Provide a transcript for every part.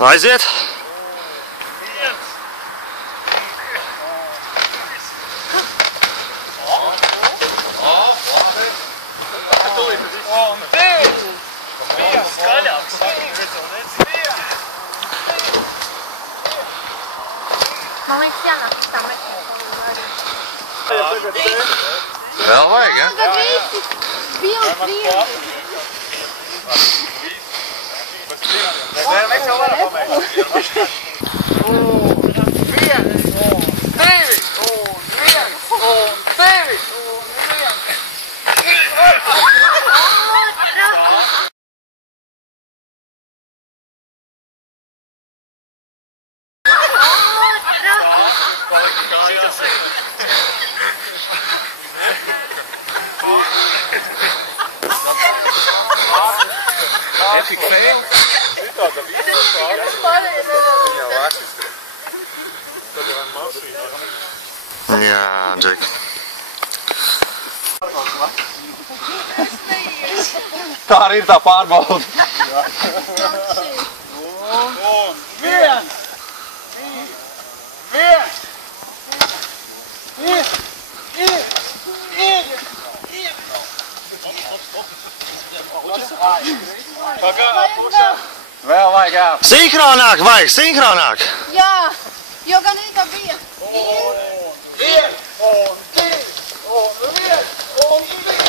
Aiziet! Man liekas jānāk tā meklēt. Vēl vajag, ja? Tagad visi bildi prieki. Epic fail. Šitāda vīna pārējais. Jā, vāciski. Tad jau man mašīna. Jā, Džek. Tā arī ir tā pārbauda. Un viens! Vēl vajag jā. Sinhronāk vajag, sinhronāk! Jā, jo gan ir kā bija. Viens, un divi, un viens, un divi.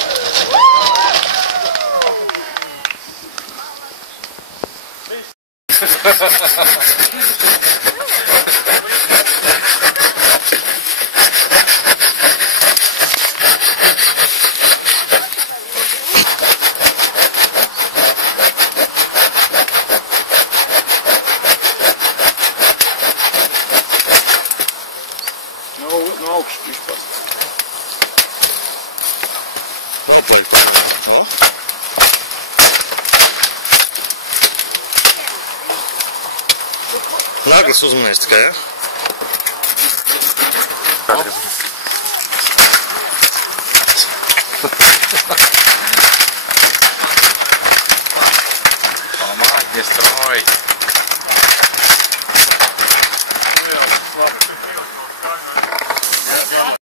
No augšas vispār. Noplēk. O? Naglas uzmanīs tikai, ja? Помать не строй.